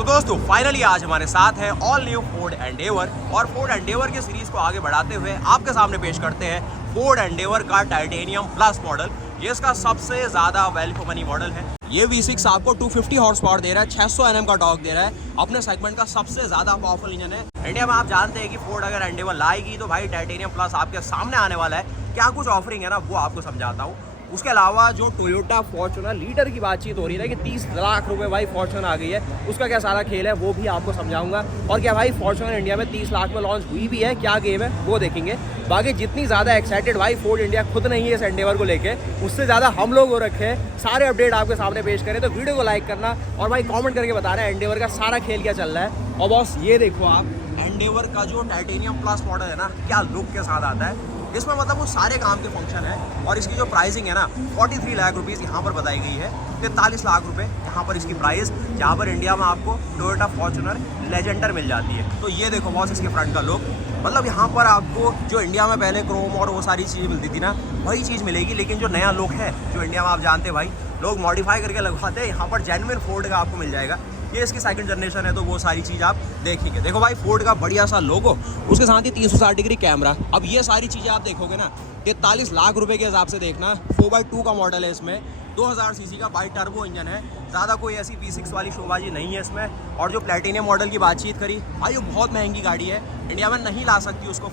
तो दोस्तों फाइनली आज हमारे साथ है ऑल न्यू फोर्ड एंडेवर और फोर्ड एंडेवर के सीरीज को आगे बढ़ाते हुए आपके सामने पेश करते हैं फोर्ड एंडेवर का टाइटेनियम प्लस मॉडल। ये इसका सबसे ज्यादा वैल्यू फॉर मनी मॉडल है। ये V6 आपको 250 हॉर्स पावर दे रहा है, 600 Nm का टॉर्क दे रहा है, अपने सेगमेंट का सबसे ज्यादा पावरफुल इंजन है। इंडिया में आप जानते हैं कि फोर्ड अगर एंडेवर लाएगी तो भाई टाइटेनियम प्लस आपके सामने आने वाला है। क्या कुछ ऑफरिंग है ना वो आपको समझाता हूँ। उसके अलावा जो टोयोटा फॉर्च्यूनर लीडर की बातचीत हो रही है कि 30 लाख रुपए भाई फॉर्च्यूनर आ गई है, उसका क्या सारा खेल है वो भी आपको समझाऊंगा। और क्या भाई फॉर्च्यूनर इंडिया में 30 लाख में लॉन्च हुई भी है, क्या गेम है वो देखेंगे। बाकी जितनी ज़्यादा एक्साइटेड भाई फोर्ड इंडिया खुद नहीं है इस एंडेवर को लेके, उससे ज़्यादा हम लोग हो रखे हैं। सारे अपडेट आपके सामने पेश करें तो वीडियो को लाइक करना और भाई कॉमेंट करके बता रहे हैं एंडेवर का सारा खेल क्या चल रहा है। और बॉस ये देखो आप एंडेवर का जो टाइटेनियम प्लस मॉडल है ना, क्या लुक के साथ आता है। इसमें मतलब वो सारे काम के फंक्शन है और इसकी जो प्राइसिंग है ना 43 लाख रुपीज़ यहाँ पर बताई गई है। 43 लाख रुपए यहाँ पर इसकी प्राइस, जहाँ पर इंडिया में आपको टोयोटा फॉर्च्यूनर लेजेंडर मिल जाती है। तो ये देखो बॉस इसके फ्रंट का लुक, मतलब यहाँ पर आपको जो इंडिया में पहले क्रोम और वो सारी चीज़ें मिलती थी ना वही चीज़ मिलेगी, लेकिन जो नया लुक है जो इंडिया में आप जानते हैं भाई लोग मॉडिफाई करके लगवाते हैं, यहाँ पर जेन्युइन फोर्ड का आपको मिल जाएगा। ये इसकी सेकंड जनरेशन है तो वो सारी चीज़ आप देखेंगे। देखो भाई फोर्ड का बढ़िया सा लोगो, उसके साथ ही 360 डिग्री कैमरा। अब ये सारी चीज़ें आप देखोगे ना 43 लाख रुपए के हिसाब से देखना। 4x2 का मॉडल है इसमें, 2000 सीसी का बाई टर्बो इंजन है, ज़्यादा कोई ऐसी V6 वाली शोबाजी नहीं है इसमें। और जो प्लेटिनियम मॉडल की बातचीत करी भाई वो बहुत महंगी गाड़ी है, इंडिया में नहीं ला सकती उसको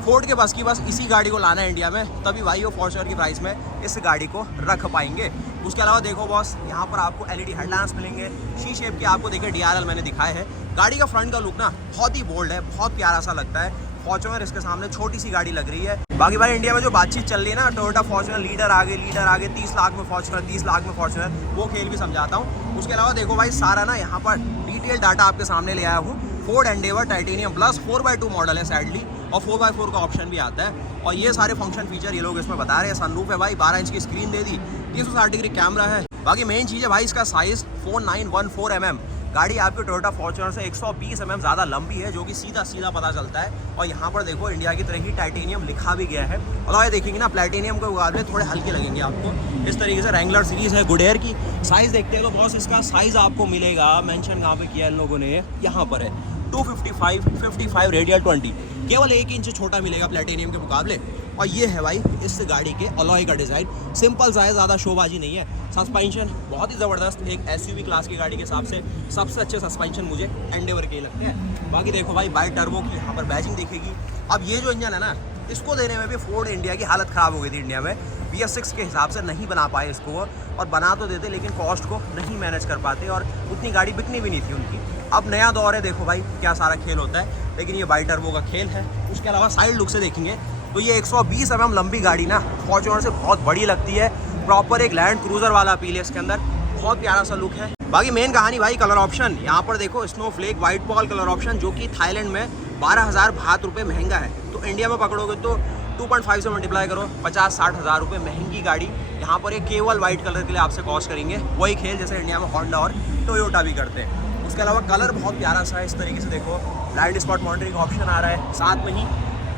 फोर्ड के बस की बस इसी गाड़ी को लाना है इंडिया में, तभी भाई वो फॉर्च्यूनर की प्राइस में इस गाड़ी को रख पाएंगे। उसके अलावा देखो बॉस यहाँ पर आपको LED हेडलैम्प्स मिलेंगे, शी शेप के आपको देखिए DRL मैंने दिखाए हैं। गाड़ी का फ्रंट का लुक ना बहुत ही बोल्ड है, बहुत प्यारा सा लगता है। फॉर्च्यूनर इसके सामने छोटी सी गाड़ी लग रही है। बाकी भाई इंडिया में जो बातचीत चल रही है ना टोयोटा फॉर्च्यूनर लीडर आगे 30 लाख में फॉर्च्यूनर, 30 लाख में फॉर्च्यूनर, वो खेल भी समझाता हूँ। उसके अलावा देखो भाई सारा ना यहाँ पर डिटेल डाटा आपके सामने ले आया हूँ। Ford Endeavour titanium plus 4x2 model है सैडली, और 4x4 का ऑप्शन भी आता है। और ये सारे फंक्शन फीचर ये लोग इसमें बता रहे हैं। सनरूफ है भाई, 12 इंच की स्क्रीन दे दी, 360 डिग्री कैमरा है। बाकी मेन चीज़ है भाई इसका साइज़ 4914 mm। गाड़ी आपके टोयोटा फॉर्च्यूनर से 120 mm ज़्यादा लंबी है, जो कि सीधा सीधा पता चलता है। और यहाँ पर देखो इंडिया की तरह ही टाइटेनियम लिखा भी गया है। और ये देखेंगे ना प्लेटिनियम के मुकाबले थोड़े हल्के लगेंगे आपको। इस तरीके से रैंगलर सीरीज़ है गुडेयर की। साइज़ देखते हैं तो बॉस इसका साइज़ आपको मिलेगा, मेंशन कहाँ पे किया है इन लोगों ने, यहाँ पर है 255 रेडियल 20, केवल 1 इंच छोटा मिलेगा प्लेटिनियम के मुकाबले। और ये है भाई इस गाड़ी के अलॉय का डिज़ाइन, सिंपल सा है, ज़्यादा शोबाजी नहीं है। सस्पेंशन बहुत ही ज़बरदस्त, एक SUV क्लास की गाड़ी के हिसाब से सबसे अच्छे सस्पेंशन मुझे एंडेवर के लगते हैं। बाकी देखो भाई बाई टर्बो की यहाँ पर बैजिंग दिखेगी। अब ये जो इंजन है ना इसको देने में भी फोर्ड इंडिया की हालत ख़राब हो गई थी। इंडिया में VS6 के हिसाब से नहीं बना पाए इसको, और बना तो देते लेकिन कॉस्ट को नहीं मैनेज कर पाते और उतनी गाड़ी बिकनी भी नहीं थी उनकी। अब नया दौर है, देखो भाई क्या सारा खेल होता है, लेकिन ये बाई टर्बो का खेल है। उसके अलावा साइड लुक से देखेंगे तो ये 120 mm लंबी गाड़ी ना फॉर्च्यूनर से बहुत बड़ी लगती है। प्रॉपर एक लैंड क्रूजर वाला अपील है इसके अंदर, बहुत प्यारा सा लुक है। बाकी मेन कहानी भाई कलर ऑप्शन, यहाँ पर देखो Snowflake white Paul colour option, जो कि थाईलैंड में 12,000 भात रुपये महंगा है। तो इंडिया में पकड़ोगे तो 2.5 से मल्टीप्लाई करो, 50-60 हज़ार रुपये महंगी गाड़ी यहाँ पर एक केवल वाइट कलर के लिए आपसे कॉस्ट करेंगे। वही खेल जैसे इंडिया में होंडा और टोयोटा भी करते हैं। उसके अलावा कलर बहुत प्यारा सा है, इस तरीके से देखो ब्लाइंड स्पॉट मॉनिटरिंग ऑप्शन आ रहा है। साथ में ही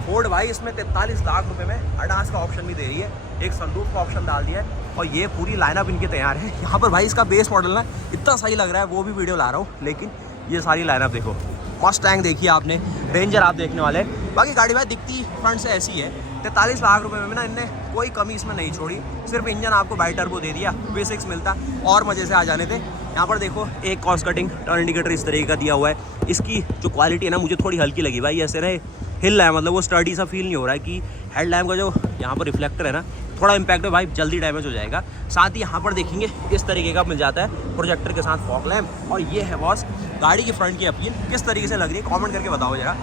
फोर्ड भाई इसमें 43 लाख रुपए में अडास का ऑप्शन भी दे रही है, एक सनरूफ का ऑप्शन डाल दिया है। और ये पूरी लाइनअप इनकी तैयार है। यहाँ पर भाई इसका बेस मॉडल ना इतना सही लग रहा है, वो भी वीडियो ला रहा हूँ, लेकिन ये सारी लाइनअप देखो। मस्टैंग देखिए आपने, रेंजर आप देखने वाले। बाकी गाड़ी भाई दिखती फ्रंट से ऐसी है। 43 लाख रुपए में ना इनने कोई कमी इसमें नहीं छोड़ी, सिर्फ इंजन आपको बाई टर्बो दे दिया, V6 मिलता और मज़े से आ जाने थे। यहाँ पर देखो एक कॉस्ट कटिंग टर्न इंडिकेटर इस तरीके का दिया हुआ है। इसकी जो क्वालिटी है ना मुझे थोड़ी हल्की लगी भाई, ऐसे ना हिल रहा है, मतलब वो स्टर्डी सा फील नहीं हो रहा है कि हेडलैम्प का जो यहाँ पर रिफ्लेक्टर है ना थोड़ा इम्पैक्ट है भाई, जल्दी डैमेज हो जाएगा। साथ ही यहाँ पर देखेंगे इस तरीके का मिल जाता है प्रोजेक्टर के साथ फॉग लैम्प। और ये है बॉस गाड़ी की फ्रंट की अपील, किस तरीके से लग रही है कमेंट करके बताओ जरा।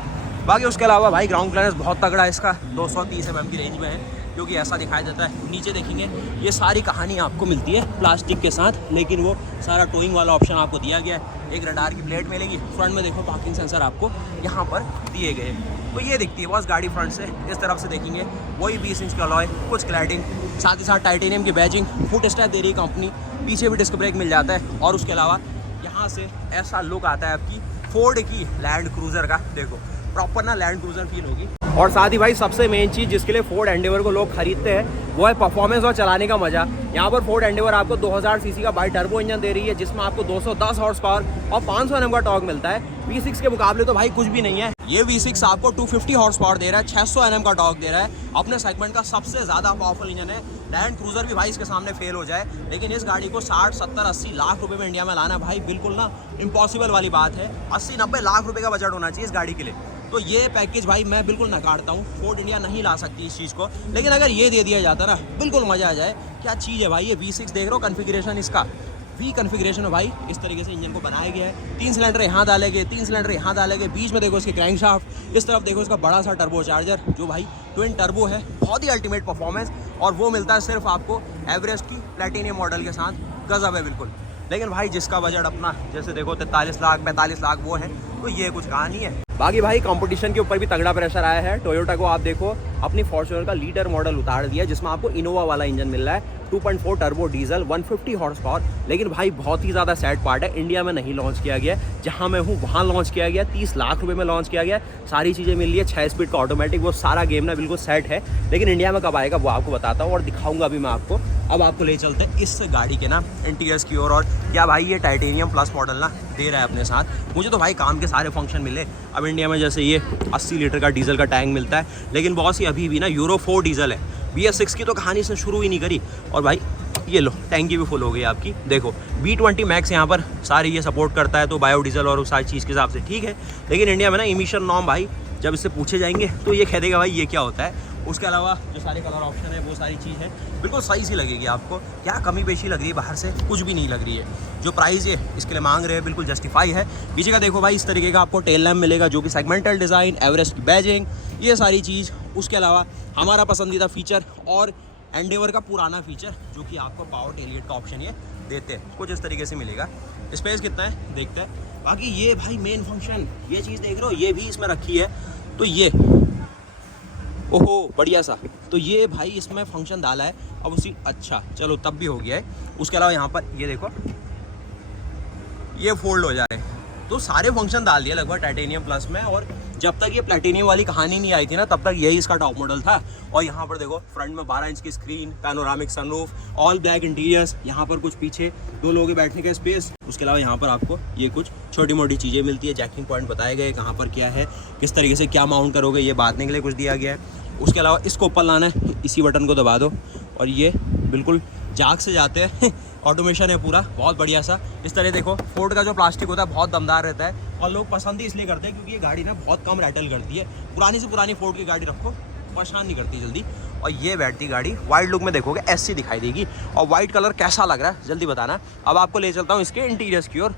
बाकी उसके अलावा भाई ग्राउंड क्लियरेंस बहुत तगड़ा है इसका, 230 mm की रेंज में है, क्योंकि ऐसा दिखाया जाता है। नीचे देखेंगे ये सारी कहानी आपको मिलती है प्लास्टिक के साथ, लेकिन वो सारा टोइंग वाला ऑप्शन आपको दिया गया है। एक रडार की प्लेट मिलेगी, फ्रंट में देखो पार्किंग सेंसर आपको यहाँ पर दिए गए। तो ये दिखती है बस गाड़ी फ्रंट से। इस तरफ से देखेंगे वही 20 इंच का अलॉय, कुछ क्लैडिंग, साथ ही साथ टाइटेनियम की बैजिंग, फुट स्टेप दे रही है कंपनी, पीछे भी डिस्क ब्रेक मिल जाता है। और उसके अलावा यहाँ से ऐसा लुक आता है आपकी फोर्ड की लैंड क्रूजर का, देखो प्रॉपर ना लैंड क्रूजर फील होगी। और साथ ही भाई सबसे मेन चीज़ जिसके लिए फोर्ड एंडेवर को लोग खरीदते हैं वो है परफॉर्मेंस और चलाने का मजा। यहाँ पर फोर्ड एंडेवर आपको 2000 सीसी का बाई टर्बो इंजन दे रही है जिसमें आपको 210 हॉर्स पावर और 500 Nm का टॉर्क मिलता है। V6 के मुकाबले तो भाई कुछ भी नहीं है। ये V6 आपको 250 हॉर्स पावर दे रहा है, 600 Nm का टॉर्क दे रहा है, अपने सेगमेंट का सबसे ज़्यादा पावरफुल इंजन है। लैंड क्रूजर भी भाई इसके सामने फेल हो जाए, लेकिन इस गाड़ी को 60, 70, 80 लाख रुपए में इंडिया में लाना भाई बिल्कुल ना इम्पॉसिबल वाली बात है। 80-90 लाख रुपए का बजट होना चाहिए इस गाड़ी के लिए। तो ये पैकेज भाई मैं बिल्कुल नकारता हूँ, फोर्ड इंडिया नहीं ला सकती इस चीज़ को, लेकिन अगर ये दे दिया जाता ना बिल्कुल मज़ा आ जाए। क्या चीज़ है भाई ये V6 देख रहे हो, कन्फिग्रेशन इसका V कन्फिग्रेशन है भाई। इस तरीके से इंजन को बनाया गया है, 3 सिलेंडर यहाँ डालेंगे, 3 सिलेंडर यहाँ डालेंगे, बीच में देखो इसके क्रैंकशाफ्ट, इस तरफ देखो इसका बड़ा सा टर्बो चार्जर जो भाई ट्विन टर्बो है, बहुत ही अल्टीमेट परफॉर्मेंस। और वो मिलता है सिर्फ आपको एवरेस्ट की प्लेटिनियम मॉडल के साथ, गजब है बिल्कुल। लेकिन भाई जिसका बजट अपना जैसे देखो 43 लाख 45 लाख वो है, तो ये कुछ कहानी है। बाकी भाई कंपटीशन के ऊपर भी तगड़ा प्रेशर आया है। टोयोटा को आप देखो अपनी फॉर्च्यूनर का लीडर मॉडल उतार दिया जिसमें आपको इनोवा वाला इंजन मिल रहा है, 2.4 टर्बो डीजल, 150 हॉर्स पावर। लेकिन भाई बहुत ही ज़्यादा सैड पार्ट है, इंडिया में नहीं लॉन्च किया गया। जहाँ मैं हूँ वहाँ लॉन्च किया गया, 30 लाख रुपए में लॉन्च किया गया, सारी चीज़ें मिल रही है, 6 स्पीड का ऑटोमेटिक, वो सारा गेम ना बिल्कुल सेट है। लेकिन इंडिया में कब आएगा वो आपको बताता हूँ और दिखाऊंगा भी मैं आपको। अब आपको ले चलते हैं इस गाड़ी के ना इंटीरियर्स की ओर। और क्या भाई ये टाइटेनियम प्लस मॉडल ना दे रहा है अपने साथ। मुझे तो भाई काम के सारे फंक्शन मिले। अब इंडिया में जैसे ये 80 लीटर का डीजल का टैंक मिलता है, लेकिन बहुत सी अभी भी ना यूरो 4 डीजल है। BS6 की तो कहानी इसने शुरू ही नहीं करी। और भाई ये लो टैंकी भी फुल हो गई आपकी, देखो B20 मैक्स यहाँ पर सारी ये सपोर्ट करता है, तो बायोडीजल और उस सारी चीज़ के हिसाब से ठीक है। लेकिन इंडिया में ना इमिशन नॉर्म भाई जब इससे पूछे जाएंगे तो ये कह देगा भाई ये क्या होता है। उसके अलावा जो सारे कलर ऑप्शन है वो सारी चीज़ है बिल्कुल सही सी लगेगी आपको। क्या कमी पेशी लग रही है बाहर से, कुछ भी नहीं लग रही है। जो प्राइस ये इसके लिए मांग रहे हैं बिल्कुल जस्टिफाई है। पीछे का देखो भाई इस तरीके का आपको टेल लैम्प मिलेगा जो कि सेगमेंटल डिज़ाइन, एवरेस्ट की बैजिंग, ये सारी चीज़। उसके अलावा हमारा पसंदीदा फीचर और एंडेवर का पुराना फीचर जो कि आपको पावर टेलगेट का ऑप्शन ये देते हैं, कुछ इस तरीके से मिलेगा। स्पेस कितना है देखते हैं। बाकी ये भाई मेन फंक्शन, ये चीज़ देख रहे हो ये भी इसमें रखी है, तो ये ओहो बढ़िया सा, तो ये भाई इसमें फंक्शन डाला है। अब उसी अच्छा चलो तब भी हो गया है। उसके अलावा यहाँ पर ये देखो ये फोल्ड हो जा रहे हैं, तो सारे फंक्शन डाल दिए लगभग टाइटेनियम प्लस में। और जब तक ये प्लेटिनियम वाली कहानी नहीं आई थी ना तब तक यही इसका टॉप मॉडल था। और यहाँ पर देखो फ्रंट में 12 इंच की screen, panoramic sunroof, all black interiors, यहाँ पर कुछ पीछे 2 लोगों के बैठने का स्पेस। उसके अलावा यहाँ पर आपको ये कुछ छोटी मोटी चीज़ें मिलती है, जैकिंग पॉइंट बताए गए कहाँ पर क्या है, किस तरीके से क्या माउंट करोगे ये बांधने के लिए कुछ दिया गया है। उसके अलावा इसको ऊपर लाना है, इसी बटन को दबा दो और ये बिल्कुल जाग से जाते हैं। ऑटोमेशन है पूरा बहुत बढ़िया सा। इस तरह देखो फोर्ड का जो प्लास्टिक होता है बहुत दमदार रहता है और लोग पसंद ही इसलिए करते हैं क्योंकि ये गाड़ी ना बहुत कम रैटल करती है। पुरानी से पुरानी फोर्ड की गाड़ी रखो परेशान नहीं करती जल्दी। और ये बैठती गाड़ी वाइड लुक में देखोगे ऐसी दिखाई देगी। और वाइट कलर कैसा लग रहा है जल्दी बताना। अब आपको ले चलता हूँ इसके इंटीरियर्स की ओर।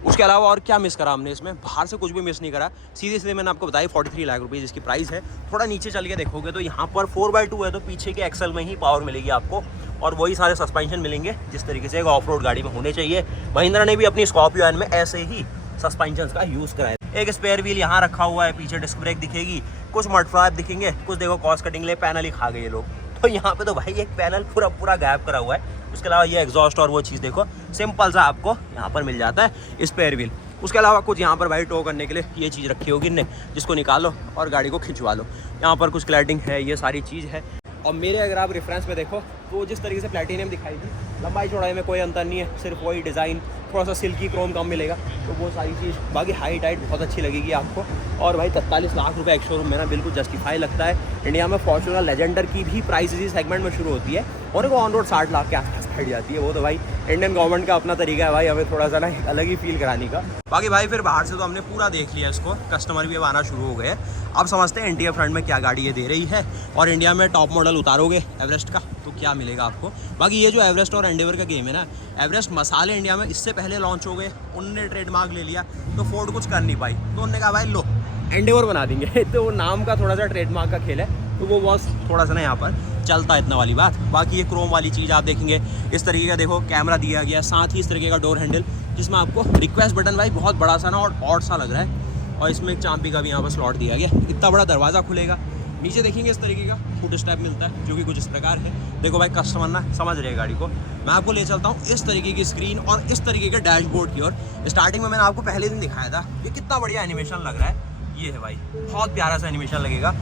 उसके अलावा और क्या मिस करा हमने इसमें, बाहर से कुछ भी मिस नहीं करा। सीधे मैंने आपको बताया 43 लाख रुपये जिसकी प्राइस है। थोड़ा नीचे चल के देखोगे तो यहाँ पर 4x2 है, तो पीछे के एक्सल में ही पावर मिलेगी आपको और वही सारे सस्पेंशन मिलेंगे जिस तरीके से एक ऑफ रोड गाड़ी में होने चाहिए। महिंद्रा ने भी अपनी स्कॉर्पियो एन में ऐसे ही सस्पेंशन का यूज़ कराया। एक स्पेयर व्हील यहाँ रखा हुआ है, पीछे डिस्क ब्रेक दिखेगी, कुछ मड फ्लैप दिखेंगे, कुछ देखो कॉस्ट कटिंग ले पैनल ही खा गए ये लोग। तो यहाँ पे तो भाई एक पैनल पूरा गायब करा हुआ है। उसके अलावा ये एग्जॉस्ट और वो चीज़ देखो सिंपल सा आपको यहाँ पर मिल जाता है स्पेयर व्हील। उसके अलावा कुछ यहाँ पर भाई टो करने के लिए ये चीज़ रखी होगी इनने, जिसको निकालो और गाड़ी को खिंचवा लो। यहाँ पर कुछ क्लैडिंग है, ये सारी चीज़ है। और मेरे अगर आप रेफरेंस में देखो तो जिस तरीके से प्लैटिनियम दिखाई थी, लंबाई चौड़ाई में कोई अंतर नहीं है, सिर्फ वही डिज़ाइन, थोड़ा सा सिल्की क्रोम कम मिलेगा, तो वो सारी चीज़। बाकी हाइट हाइट बहुत अच्छी लगेगी आपको। और भाई 43 लाख रुपए एक शोरूम में ना बिल्कुल जस्टिफाई लगता है। इंडिया में फॉर्च्यूनर लेजेंडर की भी प्राइस इसी सेगमेंट में शुरू होती है और वो ऑन रोड 60 लाख के आसपास बैठ जाती है। वो तो भाई इंडियन गवर्नमेंट का अपना तरीका है भाई हमें थोड़ा सा ना अलग ही फील कराने का। बाकी भाई फिर बाहर से तो हमने पूरा देख लिया इसको, कस्टमर भी अब आना शुरू हो गए। अब समझते हैं इंडिया फ्रंट में क्या गाड़ी ये दे रही है। और इंडिया में टॉप मॉडल उतारोगे एवरेस्ट का तो क्या मिलेगा आपको। बाकी ये जो एवरेस्ट और एंडेवर का गेम है ना, एवरेस्ट मसाले इंडिया में इससे पहले लॉन्च हो गए, उनने ट्रेडमार्क ले लिया तो फोर्ड कुछ कर नहीं पाई, तो उन्होंने कहा भाई लो एंडेवर बना देंगे। तो वो नाम का थोड़ा सा ट्रेडमार्क का खेल है, तो वो बॉस थोड़ा सा ना यहाँ पर चलता है इतना वाली बात। बाकी ये क्रोम वाली चीज़ आप देखेंगे इस तरीके का, देखो कैमरा दिया गया, साथ ही इस तरीके का डोर हैंडल जिसमें आपको रिक्वेस्ट बटन भाई बहुत बड़ा सा ना और ऑड सा लग रहा है। और इसमें एक चाबी का भी यहाँ पर स्लॉट दिया गया, इतना बड़ा दरवाज़ा खुलेगा। नीचे देखेंगे इस तरीके का फुट स्टेप मिलता है जो कि कुछ इस प्रकार है। देखो भाई कस्टमर ना समझ रहे हैं गाड़ी को। मैं आपको ले चलता हूँ इस तरीके की स्क्रीन और इस तरीके के डैशबोर्ड की ओर। स्टार्टिंग में मैंने आपको पहले दिन दिखाया था, ये कितना बढ़िया एनिमेशन लग रहा है। ये है भाई बहुत प्यारा सा एनिमेशन लगेगा।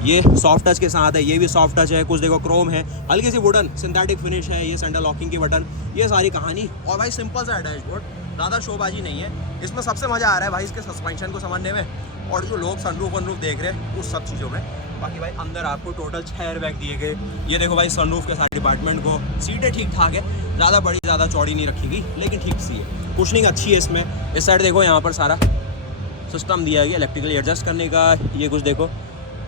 ये सॉफ्ट टच के साथ है, ये भी सॉफ्ट टच है, कुछ देखो क्रोम है, हल्की सी वुडन सिंथेटिक फिनिश है, ये सेंटर लॉकिंग की बटन, ये सारी कहानी। और भाई सिंपल सा डैशबोर्ड, ज़्यादा शोबाजी नहीं है इसमें। सबसे मज़ा आ रहा है भाई इसके सस्पेंशन को समझने में, और जो लोग सनरूफ वनरूफ देख रहे हैं उस सब चीज़ों में। बाकी भाई अंदर आपको टोटल 6 एयरबैग दिए गए। ये देखो भाई सनरूफ के सारे डिपार्टमेंट को, सीटें ठीक ठाक है, ज़्यादा बड़ी ज़्यादा चौड़ी नहीं रखी गई, लेकिन ठीक सी है। कुशनिंग अच्छी है इसमें। इस साइड देखो यहाँ पर सारा सिस्टम दिया गया इलेक्ट्रिकली एडजस्ट करने का, ये कुछ देखो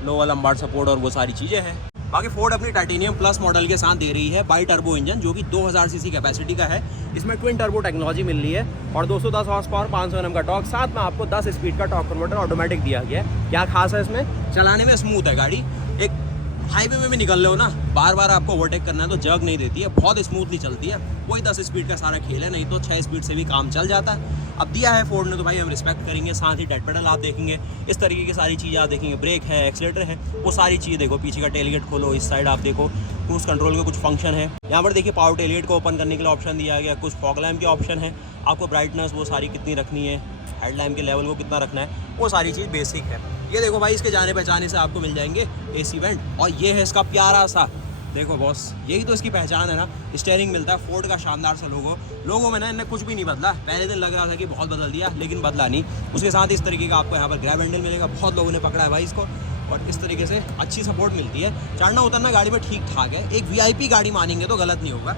लोअर लंबार सपोर्ट और वो सारी चीज़ें हैं। बाकी फोर्ड अपनी टाइटेनियम प्लस मॉडल के साथ दे रही है बाई टर्बो इंजन, जो कि 2000 सीसी कैपेसिटी का है। इसमें ट्विन टर्बो टेक्नोलॉजी मिल रही है और 210 हॉर्स पावर, 500 Nm का टॉर्क, साथ में आपको 10 स्पीड का टॉर्क कन्वर्टर ऑटोमेटिक दिया गया है। क्या खास है इसमें, चलाने में स्मूथ है गाड़ी। एक हाईवे में भी निकल रहे हो ना, बार बार आपको ओवरटेक करना है तो जर्क नहीं देती है, बहुत स्मूथली चलती है। वही 10 स्पीड का सारा खेल है, नहीं तो 6 स्पीड से भी काम चल जाता है। अब दिया है फोर्ड ने तो भाई हम रिस्पेक्ट करेंगे। साथ ही डेड पेडल आप देखेंगे, इस तरीके की सारी चीज़ें आप देखेंगे, ब्रेक है, एक्सीलेटर है, वो सारी चीज़ देखो। पीछे का टेलगेट खोलो, इस साइड आप देखो क्रूज कंट्रोल के कुछ फंक्शन है। यहाँ पर देखिए पावर टेलगेट को ओपन करने के लिए ऑप्शन दिया गया, कुछ फॉग लैम्प के ऑप्शन है, आपको ब्राइटनेस वो सारी कितनी रखनी है, हेडलैम्प के लेवल को कितना रखना है, वो सारी चीज़ बेसिक है। ये देखो भाई इसके जाने पहचाने से आपको मिल जाएंगे AC वेंट, और ये है इसका प्यारा सा, देखो बॉस यही तो इसकी पहचान है ना, स्टीयरिंग मिलता है फोर्ड का शानदार सा लोगो में ना इन्हें कुछ भी नहीं बदला। पहले दिन लग रहा था कि बहुत बदल दिया, लेकिन बदला नहीं। उसके साथ इस तरीके का आपको यहाँ पर ग्रैब हैंडल मिलेगा, बहुत लोगों ने पकड़ा है भाई इसको, और इस तरीके से अच्छी सपोर्ट मिलती है। चढ़ना उतरना गाड़ी में ठीक ठाक है, एक VIP गाड़ी मानेंगे तो गलत नहीं होगा।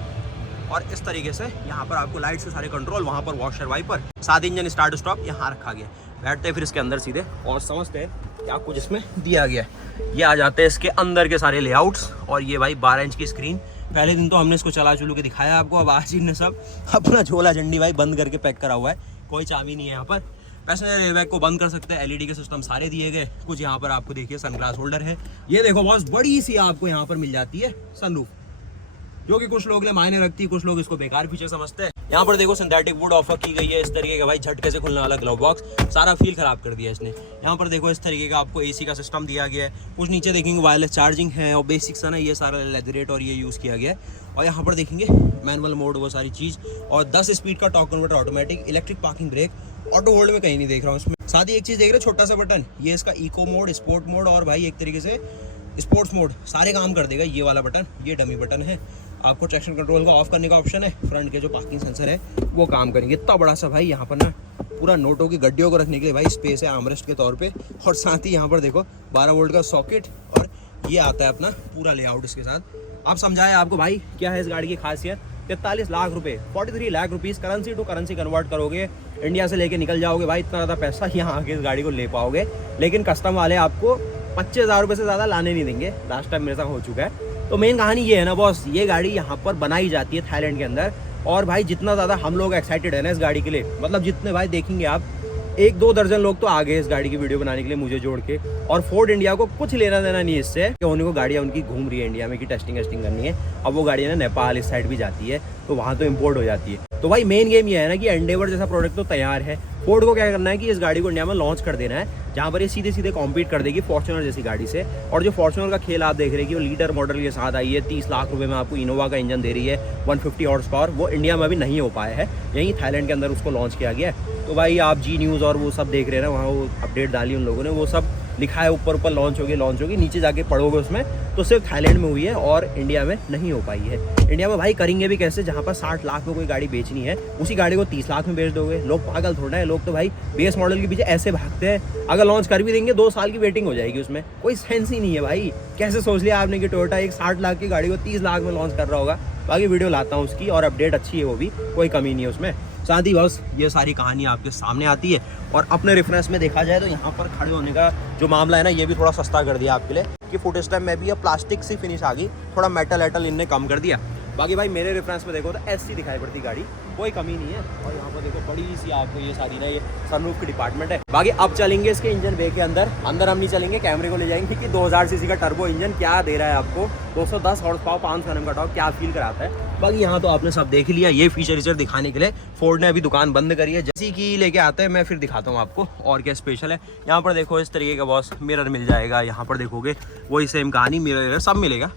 और इस तरीके से यहाँ पर आपको लाइट से सारे कंट्रोल, वहाँ पर वॉशर वाइपर, साथ इंजन स्टार्ट स्टॉप यहाँ रखा गया। बैठते हैं फिर इसके अंदर सीधे और समझते हैं क्या कुछ इसमें दिया गया है। ये आ जाते हैं इसके अंदर के सारे लेआउट्स, और ये भाई 12 इंच की स्क्रीन। पहले दिन तो हमने इसको चला चुलू के दिखाया आपको, अब आज इनने सब अपना झोला झंडी भाई बंद करके पैक करा हुआ है, कोई चाबी नहीं है यहाँ पर। पैसेंजर एयरबैग को बंद कर सकते हैं, LED के सिस्टम सारे दिए गए। कुछ यहाँ पर आपको देखिए सनग्लास होल्डर है। ये देखो बहुत बड़ी सी आपको यहाँ पर मिल जाती है सनरूफ, जो कि कुछ लोग ने मायने रखती है, कुछ लोग इसको बेकार फीचर समझते हैं। यहाँ पर देखो सिंथेटिक वुड ऑफर की गई है, इस तरीके का भाई झटके से खुलने वाला ग्लव बॉक्स, सारा फील खराब कर दिया इसने। यहाँ पर देखो इस तरीके का आपको AC का सिस्टम दिया गया है। कुछ नीचे देखेंगे वायरलेस चार्जिंग है, और बेसिक सा ना ये सारा लेदरेट और ये यूज़ किया गया है। और यहाँ पर देखेंगे मैनुअल मोड, वो सारी चीज़, और 10 स्पीड का torque converter automatic, electric parking brake, auto hold में कहीं नहीं देख रहा हूँ इसमें। साथ ही एक चीज़ देख रहे हो, छोटा सा बटन, ये इसका इको मोड, स्पोर्ट मोड, और भाई एक तरीके से स्पोर्ट्स मोड सारे काम कर देगा। ये वाला बटन, ये डमी बटन है। आपको ट्रैक्शन कंट्रोल का ऑफ करने का ऑप्शन है, फ्रंट के जो पार्किंग सेंसर है वो काम करेंगे। इतना बड़ा सा भाई यहाँ पर ना पूरा नोटों की गड्डियों को रखने के लिए भाई स्पेस है आर्मरेस्ट के तौर पे। और साथ ही यहाँ पर देखो 12 वोल्ट का सॉकेट, और ये आता है अपना पूरा लेआउट इसके साथ। आप समझाए आपको भाई क्या है इस गाड़ी की खासियत। 43 लाख रुपए, 43 lakh rupees currency to currency convert करोगे, इंडिया से लेके निकल जाओगे भाई, इतना ज़्यादा पैसा यहाँ आके इस गाड़ी को ले पाओगे। लेकिन कस्टम वाले आपको 25,000 रुपये से ज़्यादा लाने नहीं देंगे, लास्ट टाइम मेरे साथ हो चुका है। तो मेन कहानी ये है ना बॉस, ये गाड़ी यहाँ पर बनाई जाती है थाईलैंड के अंदर। और भाई जितना ज़्यादा हम लोग एक्साइटेड है ना इस गाड़ी के लिए, मतलब जितने भाई देखेंगे आप 1-2 दर्जन लोग तो आ गए इस गाड़ी की वीडियो बनाने के लिए मुझे जोड़ के। और फोर्ड इंडिया को कुछ लेना देना नहीं इससे कि उन्हीं को गाड़ियाँ उनकी घूम रही है इंडिया में कि टेस्टिंग करनी है। अब वो गाड़ियाँ ना नेपाल इस साइड भी जाती है, तो वहाँ तो इम्पोर्ट हो जाती है। तो भाई मेन गेम ये है ना कि एंडेवर जैसा प्रोडक्ट तो तैयार है, फोर्ड को क्या करना है कि इस गाड़ी को इंडिया में लॉन्च कर देना है, जहाँ पर ये सीधे सीधे कॉम्पीट कर देगी फॉर्च्यूनर जैसी गाड़ी से। और जो फॉर्च्यूनर का खेल आप देख रहे हैं कि वो लीटर मॉडल के साथ आई है, 30 लाख रुपए में आपको इनोवा का इंजन दे रही है, 150 हॉर्स पावर, वो इंडिया में अभी नहीं हो पाया है, यहीं थाईलैंड के अंदर उसको लॉन्च किया गया है। तो भाई आप जी न्यूज़ और वो सब देख रहे हैं ना, वहाँ वो अपडेट डाली उन लोगों ने, वो सब लिखा है ऊपर लॉन्च होगी, नीचे जाके पढ़ोगे उसमें तो सिर्फ थाईलैंड में हुई है और इंडिया में नहीं हो पाई है। इंडिया में भाई करेंगे भी कैसे, जहाँ पर 60 लाख में कोई गाड़ी बेचनी है उसी गाड़ी को 30 लाख में बेच दोगे। लोग पागल थोड़ा है, लोग तो भाई बेस मॉडल के पीछे ऐसे भागते हैं। अगर लॉन्च कर भी देंगे 2 साल की वेटिंग हो जाएगी, उसमें कोई सेंस ही नहीं है भाई। कैसे सोच लिया आपने कि टोयोटा एक 60 लाख की गाड़ी को 30 लाख में लॉन्च कर रहा होगा। बाकी वीडियो लाता हूँ उसकी, और अपडेट अच्छी है वो भी, कोई कमी नहीं है उसमें। साथ ही बस ये सारी कहानी आपके सामने आती है। और अपने रेफरेंस में देखा जाए तो यहाँ पर खड़े होने का जो मामला है ना, ये भी थोड़ा सस्ता कर दिया आपके लिए कि फुट स्टैम्प में भी ये प्लास्टिक सी फिनिश आ गई, थोड़ा मेटल एटल इनने कम कर दिया। बाकी भाई मेरे रेफरेंस में देखो तो SC दिखाई पड़ती गाड़ी, कोई कमी नहीं है। और यहाँ पर देखो बड़ी सी आपको ये सारी ना ये सनरूफ की डिपार्टमेंट है। बाकी अब चलेंगे इसके इंजन बे के अंदर हम नहीं चलेंगे, कैमरे को ले जाएंगे कि 2000 सीसी का टर्बो इंजन क्या दे रहा है आपको, 210 हॉर्स पावर, 500 Nm का टॉर्क, क्या फील कराता है। बाकी यहाँ तो आपने सब देख लिया। ये फीचर दिखाने के लिए फोर्ड ने अभी दुकान बंद करी है, जैसी कि लेके आते हैं मैं फिर दिखाता हूँ आपको और क्या स्पेशल है। यहाँ पर देखो इस तरीके का बॉस मिरर मिल जाएगा, यहाँ पर देखोगे वही सेम कहानी, मिरर सब मिलेगा,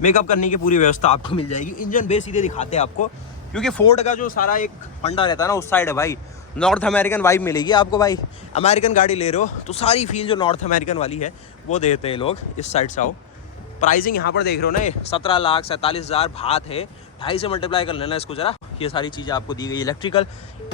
मेकअप करने की पूरी व्यवस्था आपको मिल जाएगी। इंजन बे सीधे दिखाते हैं आपको, क्योंकि फोर्ड का जो सारा एक फंडा रहता है ना उस साइड है भाई, नॉर्थ अमेरिकन वाइब मिलेगी आपको भाई। अमेरिकन गाड़ी ले रहे हो तो सारी फील जो नॉर्थ अमेरिकन वाली है वो देते हैं लोग। इस साइड से आओ, प्राइसिंग यहाँ पर देख रहे हो ना, ये 17,47,000 बात है। 2.5 से मल्टीप्लाई कर लेना इसको ज़रा। ये सारी चीज़ें आपको दी गई। इलेक्ट्रिकल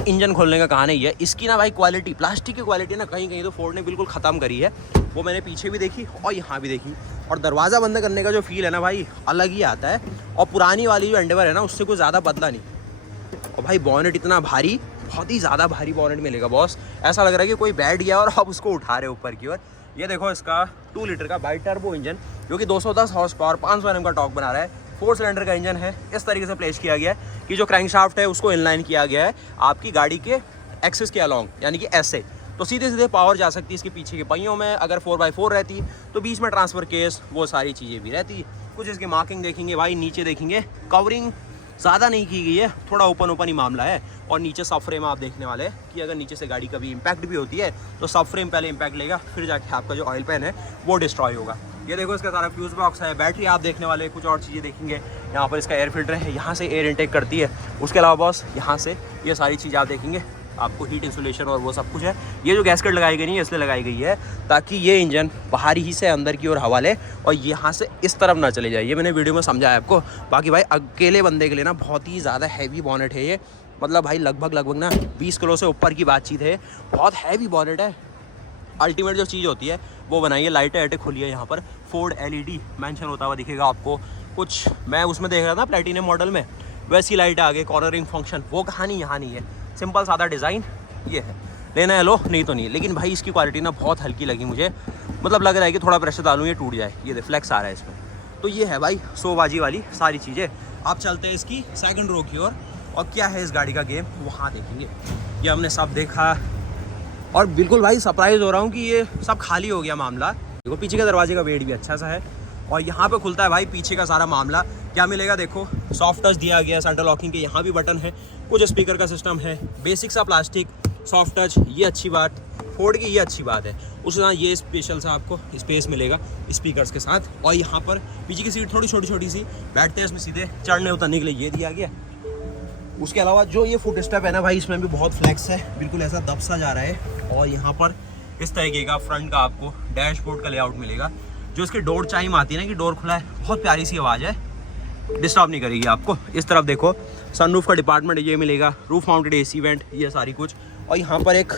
इंजन खोलने का कहानी है इसकी ना भाई। क्वालिटी, प्लास्टिक की क्वालिटी ना कहीं कहीं तो फोर्ड ने बिल्कुल ख़त्म करी है। वो मैंने पीछे भी देखी और यहाँ भी देखी। और दरवाज़ा बंद करने का जो फील है ना भाई, अलग ही आता है। और पुरानी वाली जो एंडेवर है ना, उससे कोई ज़्यादा बदला नहीं। और भाई बॉनेट इतना भारी, बहुत ही ज़्यादा भारी बॉनेट मिलेगा बॉस। ऐसा लग रहा है कि कोई बैठ गया और आप उसको उठा रहे हो ऊपर की ओर। ये देखो इसका 2 लीटर का बाई टर्बो इंजन, जो कि 210 हॉर्स पावर 500 Nm का टॉर्क बना रहा है। 4 सिलेंडर का इंजन है। इस तरीके से प्लेस किया गया है कि जो क्रैंकशाफ्ट है उसको इनलाइन किया गया है आपकी गाड़ी के एक्सिस के अलॉन्ग, यानी कि ऐसे। तो सीधे सीधे पावर जा सकती है इसके पीछे के पहियों में। अगर 4x4 रहती तो बीच में ट्रांसफर केस, वो सारी चीज़ें भी रहती। कुछ इसकी मार्किंग देखेंगे भाई, नीचे देखेंगे कवरिंग ज़्यादा नहीं की गई है, थोड़ा ओपन ही मामला है। और नीचे सब फ्रेम आप देखने वाले हैं कि अगर नीचे से गाड़ी कभी इम्पैक्ट भी होती है तो सब फ्रेम पहले इम्पैक्ट लेगा, फिर जाके आपका जो ऑयल पैन है वो डिस्ट्रॉय होगा। ये देखो इसका सारा फ्यूज़ बॉक्स है। बैटरी आप देखने वाले, कुछ और चीज़ें देखेंगे। यहाँ पर इसका एयर फिल्टर है, यहाँ से एयर इनटेक करती है। उसके अलावा बॉस यहाँ से ये सारी चीज़ आप देखेंगे, आपको हीट इंसुलेशन और वो सब कुछ है। ये जो गैसकेट लगाई गई है इसलिए लगाई गई है ताकि ये इंजन बाहर ही से अंदर की ओर हवा ले और यहाँ से इस तरफ ना चले जाए। ये मैंने वीडियो में समझाया आपको। बाकी भाई अकेले बंदे के लिए ना बहुत ही ज़्यादा हैवी बॉनेट है ये। मतलब भाई लगभग ना 20 किलो से ऊपर की बातचीत है। बहुत हैवी बॉनेट है। अल्टीमेट जो चीज़ होती है वो बनाई है। लाइटें वाइटें खुली है यहाँ पर। फोर्ड LED मेंशन होता हुआ दिखेगा आपको। कुछ मैं उसमें देख रहा था प्लैटिनम मॉडल में, वैसी लाइट आगे कॉर्नरिंग फंक्शन, वो कहानी यहाँ नहीं है। सिंपल सादा डिज़ाइन ये है। लेना है लो, नहीं तो नहीं। लेकिन भाई इसकी क्वालिटी ना बहुत हल्की लगी मुझे। मतलब लग रहा है कि थोड़ा प्रेशर डालूँ ये टूट जाए। ये फ्लेक्स आ रहा है इसमें। तो ये है भाई 100 बाजी वाली सारी चीज़ें। आप चलते हैं इसकी सेकंड रो की ओर और क्या है इस गाड़ी का गेम वहाँ देखेंगे। ये हमने सब देखा और बिल्कुल भाई सरप्राइज़ हो रहा हूँ कि ये सब खाली हो गया मामला। देखो पीछे का दरवाजे का वेट भी अच्छा सा है और यहाँ पे खुलता है भाई पीछे का सारा मामला। क्या मिलेगा देखो, सॉफ्ट टच दिया गया, सेंटर लॉकिंग के यहाँ भी बटन है, कुछ स्पीकर का सिस्टम है, बेसिक सा प्लास्टिक, सॉफ्ट टच, ये अच्छी बात फोर्ड की, ये अच्छी बात है। उसके साथ ये स्पेशल सा आपको स्पेस मिलेगा स्पीकर्स के साथ। और यहाँ पर पीछे की सीट थोड़ी छोटी सी, बैठते हैं इसमें सीधे, चढ़ने उतरने के लिए ये दिया गया। उसके अलावा जो ये फुट स्टेप है ना भाई, इसमें भी बहुत फ्लैक्स है, बिल्कुल ऐसा दबसा जा रहा है। और यहाँ पर इस तरीके का फ्रंट का आपको डैशबोर्ड का लेआउट मिलेगा। जो इसकी डोर चाइम आती है ना कि डोर खुला है, बहुत प्यारी सी आवाज़ है, डिस्टर्ब नहीं करेगी आपको। इस तरफ देखो सनरूफ का डिपार्टमेंट ये मिलेगा, रूफ माउंटेड AC वेंट, ये सारी कुछ। और यहाँ पर एक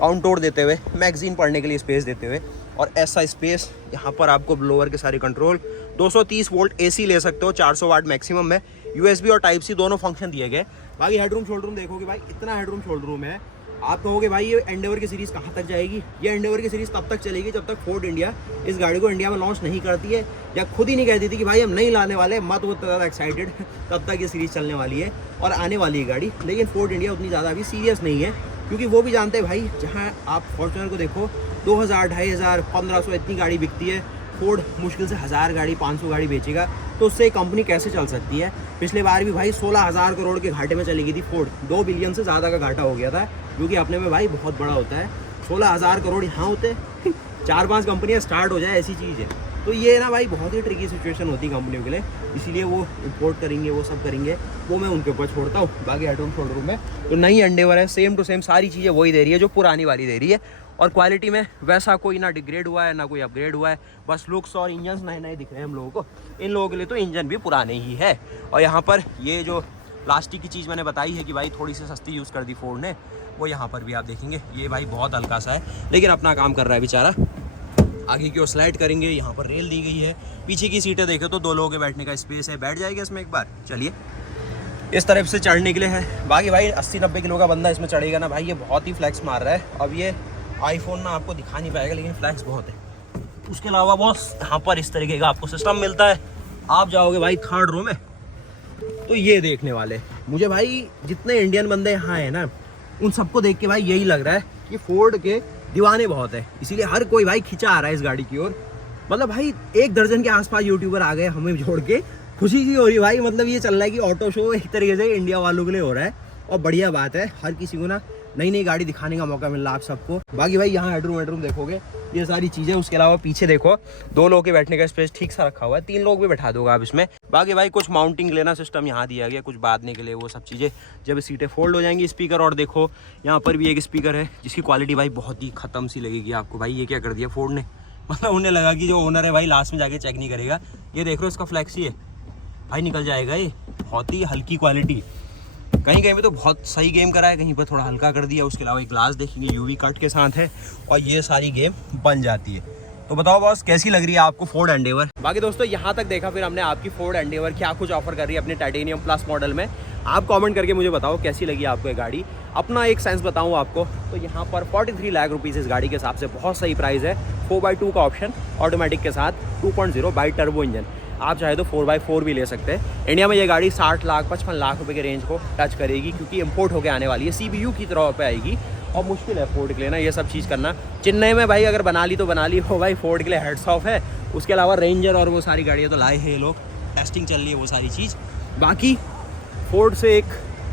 काउंटोर देते हुए, मैगजीन पढ़ने के लिए स्पेस देते हुए, और ऐसा स्पेस यहाँ पर आपको ब्लोअर के सारे कंट्रोल, 230 वोल्ट AC ले सकते हो, 400 वाट मैक्सिमम में, USB और टाइप C दोनों फंक्शन दिए गए। बाकी हेडरूम शोल्डर रूम देखोगे भाई, इतना हेडरूम शोल्डर रूम है। आप कहोगे भाई ये एंडेवर की सीरीज़ कहाँ तक जाएगी? ये एंडेवर की सीरीज़ तब तक चलेगी जब तक फोर्ड इंडिया इस गाड़ी को इंडिया में लॉन्च नहीं करती है, या खुद ही नहीं कहती थी कि भाई हम नहीं लाने वाले, मत वो ज़्यादा एक्साइटेड। तब तक ये सीरीज़ चलने वाली है और आने वाली है गाड़ी। लेकिन फोर्ड इंडिया उतनी ज़्यादा अभी सीरियस नहीं है, क्योंकि वो भी जानते हैं भाई, जहाँ आप फॉर्च्यूनर को देखो 2000, 2500, 1500 इतनी गाड़ी बिकती है, फोर्ड मुश्किल से 1000 गाड़ी, 500 गाड़ी बेचेगा, तो उससे कंपनी कैसे चल सकती है? पिछले बार भी भाई 16,000 करोड़ के घाटे में चली गई थी फोर्ड, 2 बिलियन से ज़्यादा का घाटा हो गया था, जो कि अपने में भाई बहुत बड़ा होता है। 16,000 करोड़ यहाँ होते 4-5 कंपनियाँ स्टार्ट हो जाए, ऐसी चीज़ है। तो ये ना भाई बहुत ही ट्रिकी सिचुएशन होती है कंपनियों के लिए, इसीलिए वो इंपोर्ट करेंगे, वो सब करेंगे, वो मैं उनके ऊपर छोड़ता हूँ। बाकी हेडरूम शोल्डर रूम में तो नई एंडेवर है, सेम टू सेम सारी चीज़ें वही दे रही है जो पुरानी वाली दे रही है। और क्वालिटी में वैसा कोई ना डिग्रेड हुआ है ना कोई अपग्रेड हुआ है, बस लुक्स और इंजन नए दिख रहे हैं हम लोगों को। इन लोगों के लिए तो इंजन भी पुराने ही है। और यहाँ पर ये जो प्लास्टिक की चीज़ मैंने बताई है कि भाई थोड़ी सी सस्ती यूज़ कर दी फोर्ड ने, वो यहाँ पर भी आप देखेंगे। ये भाई बहुत हल्का सा है लेकिन अपना काम कर रहा है बेचारा। आगे की ओर स्लाइड करेंगे, यहाँ पर रेल दी गई है। पीछे की सीटें देखें तो 2 लोगों के बैठने का स्पेस है, बैठ जाएगा इसमें एक बार। चलिए इस तरफ से चढ़ने के लिए है। बाकी भाई 80-90 किलो का बंदा इसमें चढ़ेगा ना भाई, ये बहुत ही फ्लैक्स मार रहा है। अब ये आईफोन ना आपको दिखा नहीं पाएगा, लेकिन फ्लैक्स बहुत है। उसके अलावा बॉस यहाँ पर इस तरीके का आपको सिस्टम मिलता है। आप जाओगे भाई थर्ड रो में तो ये देखने वाले, मुझे भाई जितने इंडियन बंदे यहाँ हैं ना, उन सबको देख के भाई यही लग रहा है कि फोर्ड के दीवाने बहुत है, इसीलिए हर कोई भाई खिंचा आ रहा है इस गाड़ी की ओर। मतलब भाई 1 दर्जन के आसपास यूट्यूबर आ गए हमें जोड़ के, खुशी सी हो रही भाई। मतलब ये चल रहा है कि ऑटो शो एक तरीके से इंडिया वालों के लिए हो रहा है और बढ़िया बात है। हर किसी को ना नई नई गाड़ी दिखाने का मौका मिल रहा है आप सबको। बाकी भाई यहाँ हेडरूम देखोगे, ये सारी चीज़ें। उसके अलावा पीछे देखो 2 लोगों के बैठने का स्पेस ठीक सा रखा हुआ है, 3 लोग भी बैठा दोगे आप इसमें। बाकी भाई कुछ माउंटिंग लेना सिस्टम यहाँ दिया गया, कुछ बांधने के लिए वो सब चीज़ें। जब सीटें फोल्ड हो जाएंगी, स्पीकर, और देखो यहाँ पर भी एक स्पीकर है जिसकी क्वालिटी भाई बहुत ही खत्म सी लगेगी आपको। भाई ये क्या कर दिया फोर्ड ने, मतलब उन्हें लगा कि जो ओनर है भाई लास्ट में जाके चेक नहीं करेगा। ये देख लो इसका फ्लैक्सी है भाई, निकल जाएगा ये। बहुत ही हल्की क्वालिटी, कहीं कहीं पे तो बहुत सही गेम करा है, कहीं पर थोड़ा हल्का कर दिया। उसके अलावा एक ग्लास देखेंगे यूवी कट के साथ है, और ये सारी गेम बन जाती है। तो बताओ बॉस कैसी लग रही है आपको फोर्ड एंडेवर। बाकी दोस्तों यहाँ तक देखा फिर हमने आपकी फोर्ड एंडेवर क्या कुछ ऑफर कर रही है अपने टाइटेनियम प्लस मॉडल में। आप कमेंट करके मुझे बताओ कैसी लगी आपको ये गाड़ी। अपना एक सेंस बताऊँ आपको तो यहाँ पर 43 लाख रुपीज़ इस गाड़ी के हिसाब से बहुत सही प्राइस है। 4x2 का ऑप्शन ऑटोमेटिक के साथ 2.0 बाई टर्बो इंजन, आप चाहे तो 4x4 भी ले सकते हैं। इंडिया में ये गाड़ी 60 लाख 55 लाख रुपए के रेंज को टच करेगी, क्योंकि इंपोर्ट होकर आने वाली है, CBU की तरह पे आएगी। और मुश्किल है फोर्ड के लिए ना ये सब चीज़ करना। चेन्नई में भाई अगर बना ली तो बना ली हो भाई, फोर्ड के लिए हेड्स ऑफ है। उसके अलावा रेंजर और वो सारी गाड़ियाँ तो लाए हैं ये लोग, टेस्टिंग चल रही है वो सारी चीज़। बाकी फोर्ड से एक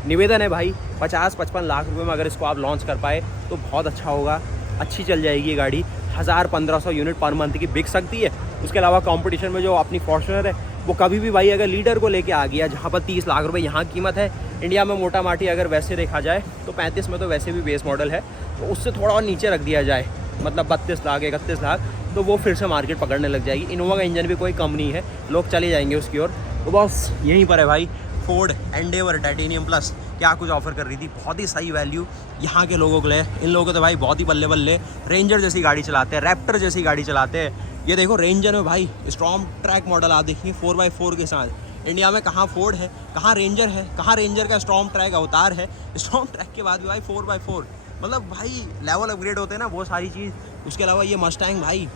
निवेदन है भाई, 50-55 लाख रुपए में अगर इसको आप लॉन्च कर पाए तो बहुत अच्छा होगा, अच्छी चल जाएगी ये गाड़ी। 1000-1500 यूनिट पर मंथ की बिक सकती है। उसके अलावा कंपटीशन में जो अपनी फॉर्च्यूनर है वो कभी भी भाई अगर लीडर को लेके आ गया, जहाँ पर 30 लाख रुपए यहाँ कीमत है, इंडिया में मोटा माटी अगर वैसे देखा जाए तो 35 में तो वैसे भी बेस मॉडल है, तो उससे थोड़ा और नीचे रख दिया जाए, मतलब 32 लाख 31 लाख, तो वो फिर से मार्केट पकड़ने लग जाएगी। इनोवा का इंजन भी कोई कम नहीं है, लोग चले जाएंगे उसकी ओर। तो बस यहीं पर है भाई फोर्ड एंडेवर टाइटेनियम प्लस क्या कुछ ऑफर कर रही थी। बहुत ही सही वैल्यू यहाँ के लोगों के लिए। इन लोगों को तो भाई बहुत ही बल्ले बल्ले, रेंजर जैसी गाड़ी चलाते हैं, रैप्टर जैसी गाड़ी चलाते हैं। ये देखो रेंजर में भाई स्टॉर्म ट्रैक मॉडल आप देखिए 4x4 के साथ। इंडिया में कहाँ फोर्ड है, कहाँ रेंजर है, कहाँ रेंजर का स्टॉर्म ट्रैक अवतार है। स्टॉर्म ट्रैक के बाद भी भाई 4x4, मतलब भाई लेवल अपग्रेड होते हैं ना वो सारी चीज़। उसके अलावा ये मस्टैंग भाई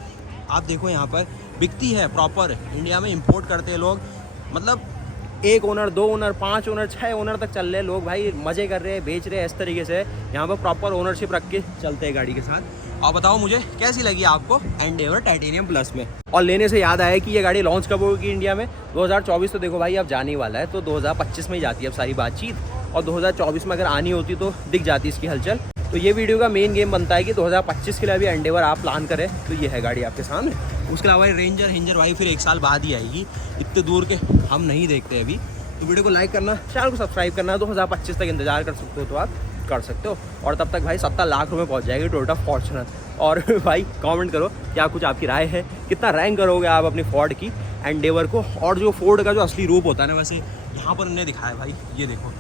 आप देखो यहाँ पर बिकती है प्रॉपर, इंडिया में इंपोर्ट करते हैं लोग। मतलब 1 ओनर 2 ओनर 5 ओनर 6 ओनर तक चल रहे लोग भाई, मज़े कर रहे हैं, बेच रहे हैं इस तरीके से। यहाँ पर प्रॉपर ओनरशिप रख के चलते हैं गाड़ी के साथ। और बताओ मुझे कैसी लगी आपको एंडेवर टाइटेनियम प्लस में। और लेने से याद आया कि ये गाड़ी लॉन्च कब होगी इंडिया में। 2024 तो देखो भाई अब जाने ही वाला है, तो 2025 में ही जाती है अब सारी बातचीत। और 2024 में अगर आनी होती तो दिख जाती इसकी हलचल। तो ये वीडियो का मेन गेम बनता है कि 2025 के लिए अभी एंडेवर आप प्लान करें तो ये है गाड़ी आपके सामने। उसके अलावा रेंजर भाई फिर 1 साल बाद ही आएगी, इतने दूर के हम नहीं देखते अभी। तो वीडियो को लाइक करना, चैनल को सब्सक्राइब करना। 2025 तक इंतजार कर सकते हो तो आप कर सकते हो। और तब तक भाई 70 लाख रुपए पहुंच जाएगी टोयोटा फॉर्च्यूनर। और भाई कमेंट करो क्या कुछ आपकी राय है, कितना रैंक करोगे आप अपनी फोर्ड की एंडेवर को। और जो फोर्ड का जो असली रूप होता है ना, वैसे यहाँ पर उन्होंने दिखाया भाई, ये देखो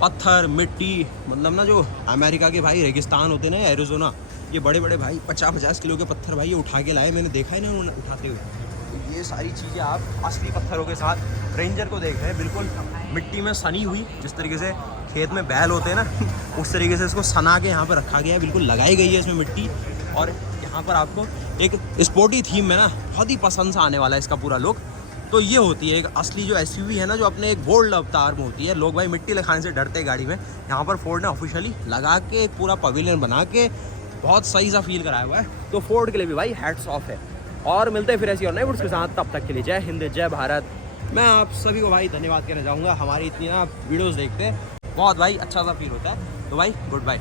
पत्थर मिट्टी, मतलब ना जो अमेरिका के भाई रेगिस्तान होते हैं ना, एरिज़ोना, ये बड़े बड़े भाई 50-50 किलो के पत्थर भाई ये उठा के लाए, मैंने देखा है ना उन्होंने उठाते हुए। तो ये सारी चीज़ें आप असली पत्थरों के साथ रेंजर को देख रहे हैं, बिल्कुल मिट्टी में सनी हुई, जिस तरीके से खेत में बैल होते हैं ना उस तरीके से इसको सना के यहाँ पर रखा गया है, बिल्कुल लगाई गई है इसमें मिट्टी। और यहाँ पर आपको एक स्पोर्टी थीम में ना बहुत ही पसंद सा आने वाला है इसका पूरा लुक। तो ये होती है एक असली जो SUV है ना, जो अपने एक बोल्ड अवतार में होती है। लोग भाई मिट्टी लगाने से डरते हैं गाड़ी में, यहाँ पर फोर्ड ने ऑफिशियली लगा के एक पूरा पवेलियन बना के बहुत सही सा फील कराया हुआ है। तो फोर्ड के लिए भी भाई हैट्स ऑफ है। और मिलते हैं फिर ऐसी और नए वीडियोस के साथ, तब तक के लिए जय हिंद जय भारत। मैं आप सभी को भाई धन्यवाद कहना चाहूँगा, हमारी इतनी ना वीडियोज़ देखते हैं, बहुत भाई अच्छा सा फील होता है। तो भाई गुड बाय।